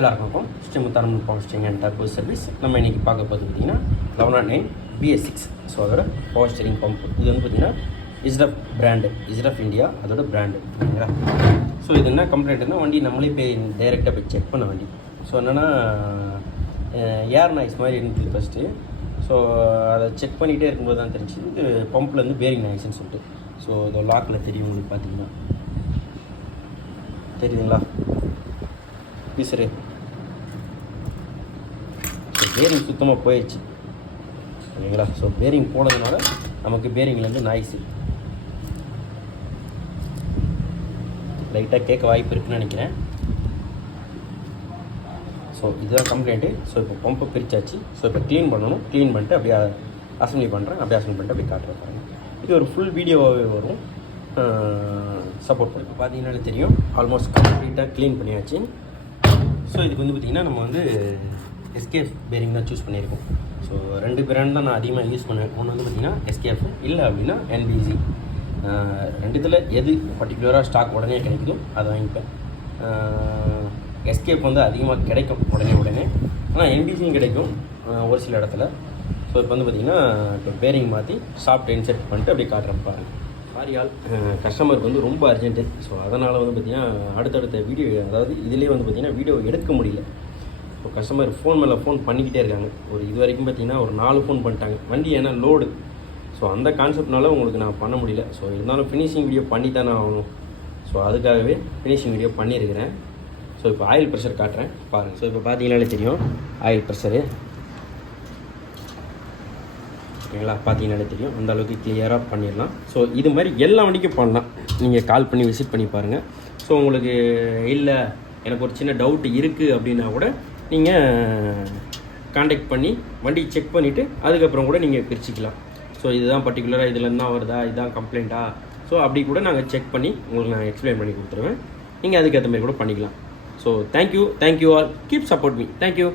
எல்லாருக்கும் Srimutharam power steering and turbo service. நம்ம இன்றைக்கி பார்க்க போகிறது பார்த்திங்கன்னா 1109 BS6. ஸோ அதோட பவர் ஸ்டேரிங் பம்ப். இது வந்து பார்த்திங்கன்னா இஸ்ரஃப் பிராண்டு, இஸ்ரஃப் இந்தியா அதோட பிராண்டு ஓகேங்களா. ஸோ இது என்ன கம்ப்ளைண்ட்னா, வண்டி நம்மளே போய் டைரெக்டாக போய் செக் பண்ண வண்டி. ஸோ என்னென்னா ஏர் நாய்ஸ் மாதிரி இருந்தது ஃபஸ்ட்டு. ஸோ அதை செக் பண்ணிகிட்டே இருக்கும்போது தான் தெரிஞ்சு இது பம்ப்லேருந்து பேரிங் நாய்ஸ்ன்னு சொல்லிட்டு. ஸோ இதோ லாக்கில் தெரியும் உங்களுக்கு பார்த்தீங்கன்னா, தெரியுதுங்களா பீசரு. ஸோ பேரிங் சுத்தமாக போயிடுச்சு ஓகேங்களா. ஸோ பேரிங் போனதுனால நமக்கு பேரிங்லேருந்து நாய்ஸு லைட்டாக கேட்க வாய்ப்பு இருக்குதுன்னு நினைக்கிறேன். ஸோ இதுதான் கம்ப்ளைண்ட்டு. ஸோ இப்போ பம்பை பிரித்தாச்சு. ஸோ இப்போ க்ளீன் பண்ணணும். க்ளீன் பண்ணிட்டு அப்படியே அசம்பிளி பண்ணுறேன். அப்படியே அசம்பிளி பண்ணிட்டு அப்படியே காட்டுறேன் பாருங்கள். இது ஒரு ஃபுல் வீடியோவாகவே வரும், சப்போர்ட் பண்ணி. பார்த்தீங்கன்னாலே தெரியும் ஆல்மோஸ்ட் கம்ப்ளீட்டாக க்ளீன் பண்ணியாச்சு. ஸோ இதுக்கு வந்து பார்த்திங்கன்னா நம்ம வந்து எஸ்கேஎஃப் பேரிங் தான் சூஸ் பண்ணியிருக்கோம். ஸோ 2 பிராண்ட் தான் நான் அதிகமாக யூஸ் பண்ணுவேன். ஒன்று வந்து பார்த்திங்கன்னா எஸ்கேஎஃப், இல்லை அப்படின்னா NBC. ரெண்டுத்தில் எது பர்டிகுலராக ஸ்டாக் உடனே கிடைக்குதோ அதை வாங்கிப்பேன். எஸ்கேப் வந்து அதிகமாக கிடைக்கும் உடனே, ஆனால் NBCயும் கிடைக்கும் ஒரு சில இடத்துல. ஸோ இப்போ வந்து பார்த்திங்கன்னா இப்போ பேரிங் மாற்றி சாஃப்ட் இன்செர்ட் பண்ணிட்டு அப்படியே காட்டுறேன் பாருங்கள். ஆல் கஸ்டமருக்கு வந்து ரொம்ப அர்ஜென்ட்டு. ஸோ அதனால் வந்து பார்த்திங்கன்னா அடுத்தடுத்த வீடியோ, அதாவது இதிலே வந்து பார்த்திங்கன்னா வீடியோ எடுக்க முடியல. ஸோ கஸ்டமர் ஃபோன் மேலே ஃபோன் பண்ணிக்கிட்டே இருக்காங்க. இது வரைக்கும் பார்த்திங்கன்னா ஒரு 4 ஃபோன் பண்ணிட்டாங்க. வண்டி ஏன்னா லோடு. ஸோ அந்த கான்செப்ட்னால உங்களுக்கு நான் பண்ண முடியல. ஸோ இருந்தாலும் ஃபினிஷிங் வீடியோ பண்ணி தானே ஆகணும். ஸோ அதுக்காகவே ஃபினிஷிங் வீடியோ பண்ணியிருக்கிறேன். ஸோ இப்போ ஆயில் ப்ரெஷர் காட்டுறேன் பாருங்கள். ஸோ இப்போ பார்த்தீங்கன்னாலே தெரியும் ஆயில் ப்ரெஷரு ஓகேங்களா. பார்த்தீங்கன்னாலே தெரியும் அந்த அளவுக்கு கிளியராக பண்ணிடலாம். ஸோ இது மாதிரி எல்லா வண்டிக்கும் பண்ணலாம். நீங்கள் கால் பண்ணி விசிட் பண்ணி பாருங்கள். ஸோ உங்களுக்கு இல்லை எனக்கு ஒரு சின்ன டவுட் இருக்குது அப்படின்னா கூட நீங்கள் கான்டாக்ட் பண்ணி வண்டி செக் பண்ணிவிட்டு அதுக்கப்புறம் கூட நீங்கள் பிரிச்சுக்கலாம். ஸோ இதுதான் பர்டிகுலராக இதுலேருந்து தான் வருதா, இதுதான் கம்ப்ளைண்ட்டா, ஸோ அப்படி கூட நாங்கள் செக் பண்ணி உங்களுக்கு நான் எக்ஸ்பிளைன் பண்ணி கொடுத்துருவேன். நீங்கள் அதுக்கேற்ற மாதிரி கூட பண்ணிக்கலாம். So thank you all, keep support me. Thank you.